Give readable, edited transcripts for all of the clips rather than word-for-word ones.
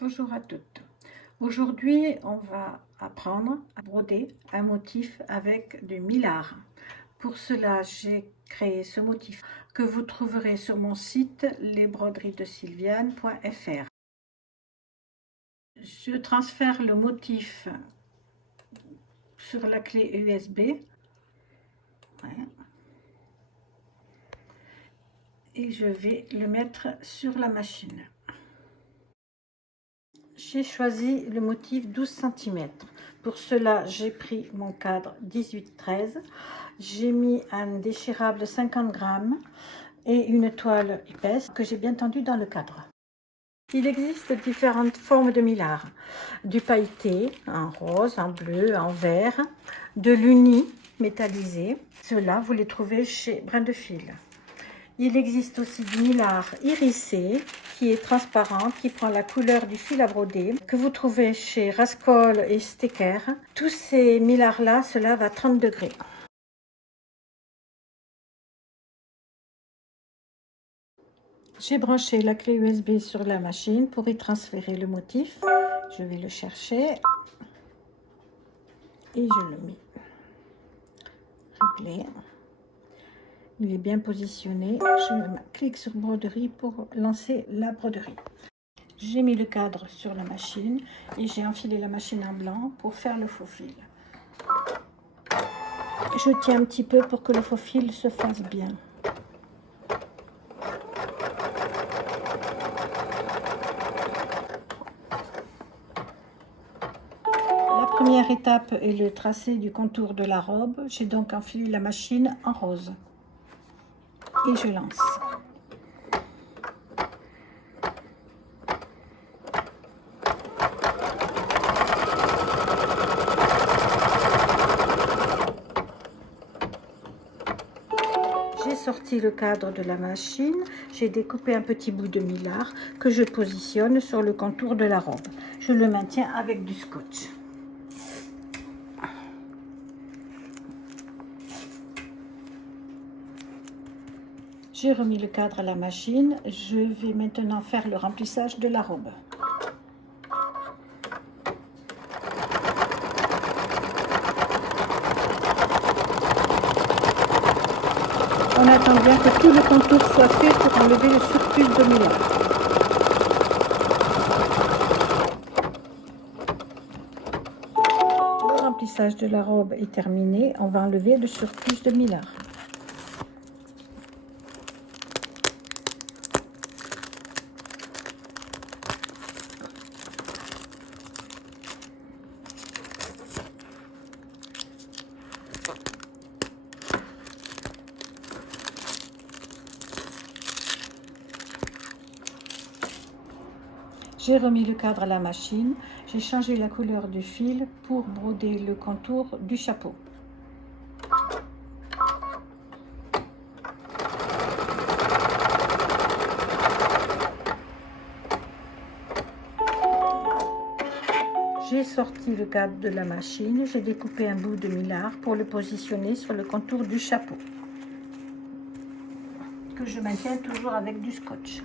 Bonjour à toutes. Aujourd'hui, on va apprendre à broder un motif avec du millard. Pour cela, j'ai créé ce motif que vous trouverez sur mon site lesbroderiesdesylviane.fr. Je transfère le motif sur la clé USB. Et je vais le mettre sur la machine. J'ai choisi le motif 12 cm. Pour cela, j'ai pris mon cadre 18-13. J'ai mis un déchirable 50 grammes et une toile épaisse que j'ai bien tendue dans le cadre. Il existe différentes formes de millard. Du pailleté, en rose, en bleu, en vert, de l'uni métallisé. Ceux-là, vous les trouvez chez Brin de Fil. Il existe aussi du millard irisé qui est transparent, qui prend la couleur du fil à broder, que vous trouvez chez Rascol et Stecker. Tous ces millards-là se lavent à 30 degrés. J'ai branché la clé USB sur la machine pour y transférer le motif. Je vais le chercher et je le mets réglé. Il est bien positionné. Je clique sur broderie pour lancer la broderie. J'ai mis le cadre sur la machine et j'ai enfilé la machine en blanc pour faire le faux fil. Je tiens un petit peu pour que le faux fil se fasse bien. La première étape est le tracé du contour de la robe. J'ai donc enfilé la machine en rose. Et je lance. J'ai sorti le cadre de la machine, j'ai découpé un petit bout de millard que je positionne sur le contour de la robe. Je le maintiens avec du scotch. J'ai remis le cadre à la machine. Je vais maintenant faire le remplissage de la robe. On attend bien que tout le contour soit fait pour enlever le surplus de millard. Le remplissage de la robe est terminé. On va enlever le surplus de millard. J'ai remis le cadre à la machine, j'ai changé la couleur du fil pour broder le contour du chapeau. J'ai sorti le cadre de la machine, j'ai découpé un bout de millard pour le positionner sur le contour du chapeau, que je maintiens toujours avec du scotch.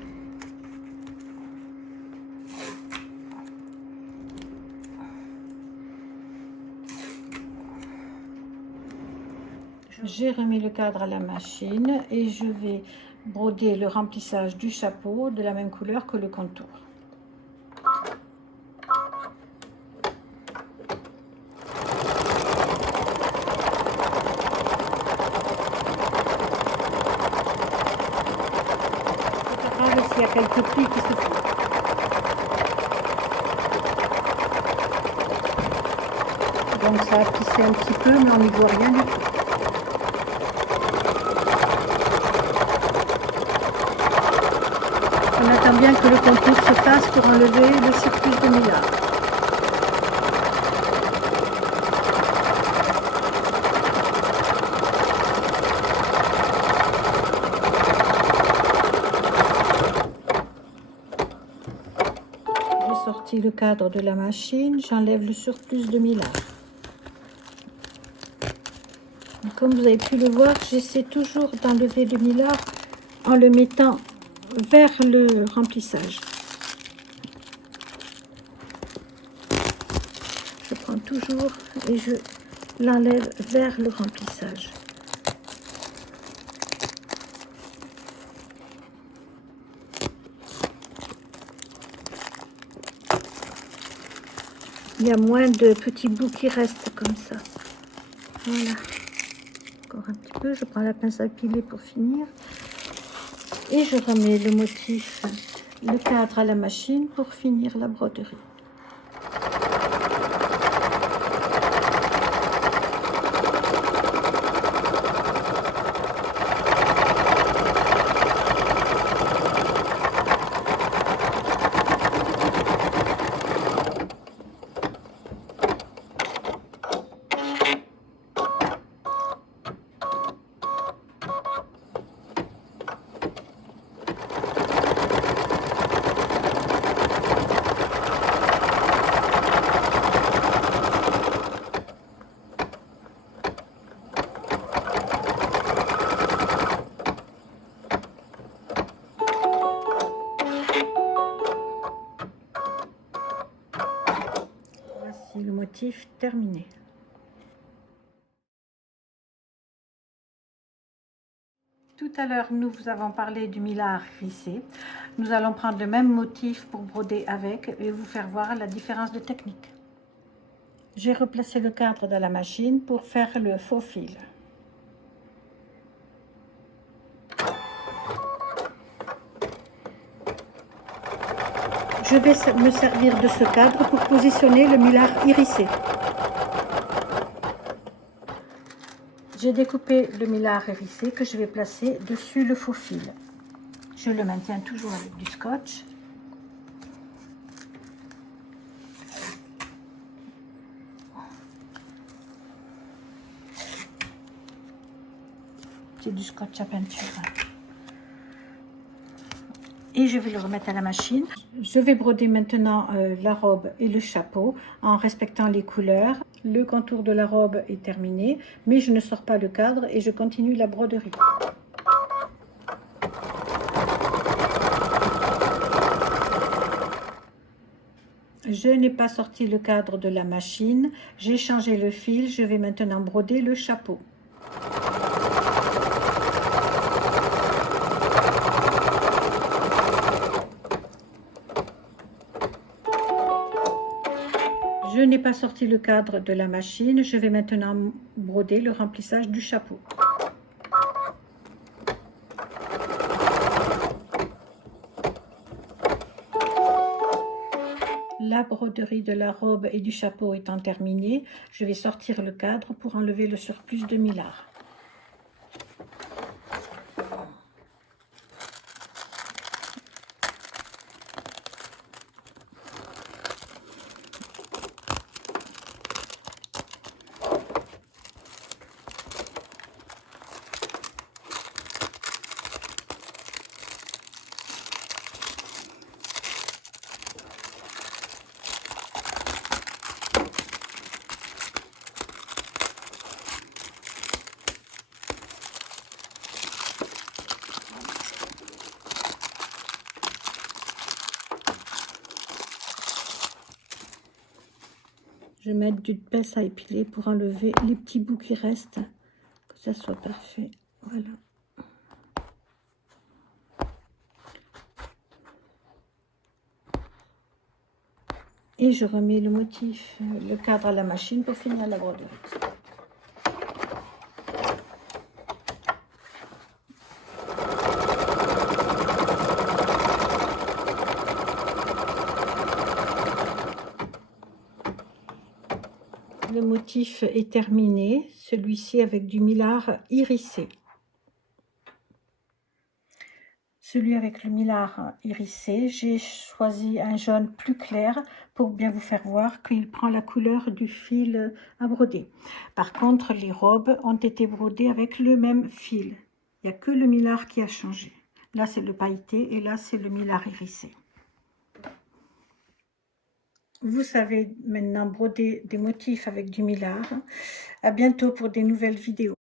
J'ai remis le cadre à la machine et je vais broder le remplissage du chapeau de la même couleur que le contour. S'il y a quelques plis qui se font. Donc ça a plissé un petit peu, mais on n'y voit rien du tout. On attend bien que le contour se fasse pour enlever le surplus de millard. J'ai sorti le cadre de la machine, j'enlève le surplus de millard. Comme vous avez pu le voir, j'essaie toujours d'enlever le millard en le mettant vers le remplissage. je prends toujours et je l'enlève vers le remplissage. Il y a moins de petits bouts qui restent comme ça. Voilà. Encore un petit peu. Je prends la pince à épiler pour finir. Et je remets le motif, le cadre à la machine pour finir la broderie. Voici le motif terminé. Tout à l'heure, nous vous avons parlé du millard rissé. Nous allons prendre le même motif pour broder avec et vous faire voir la différence de technique. J'ai replacé le cadre dans la machine pour faire le faux fil. Je vais me servir de ce cadre pour positionner le millard hérissé. J'ai découpé le millard hérissé que je vais placer dessus le faux fil. Je le maintiens toujours avec du scotch. C'est du scotch à peinture. Et je vais le remettre à la machine. Je vais broder maintenant la robe et le chapeau en respectant les couleurs. Le contour de la robe est terminé, mais je ne sors pas le cadre et je continue la broderie. Je n'ai pas sorti le cadre de la machine, j'ai changé le fil, je vais maintenant broder le chapeau. Je n'ai pas sorti le cadre de la machine, je vais maintenant broder le remplissage du chapeau. La broderie de la robe et du chapeau étant terminée, je vais sortir le cadre pour enlever le surplus de millard. Je vais mettre du pince à épiler pour enlever les petits bouts qui restent, que ça soit parfait. Voilà. Et je remets le motif, le cadre à la machine pour finir la broderie. Le motif est terminé, celui-ci avec du millard hérissé. Celui avec le millard hérissé, j'ai choisi un jaune plus clair pour bien vous faire voir qu'il prend la couleur du fil à broder. Par contre, les robes ont été brodées avec le même fil. Il n'y a que le millard qui a changé. Là, c'est le pailleté et là, c'est le millard hérissé. Vous savez maintenant broder des motifs avec du millard. À bientôt pour des nouvelles vidéos.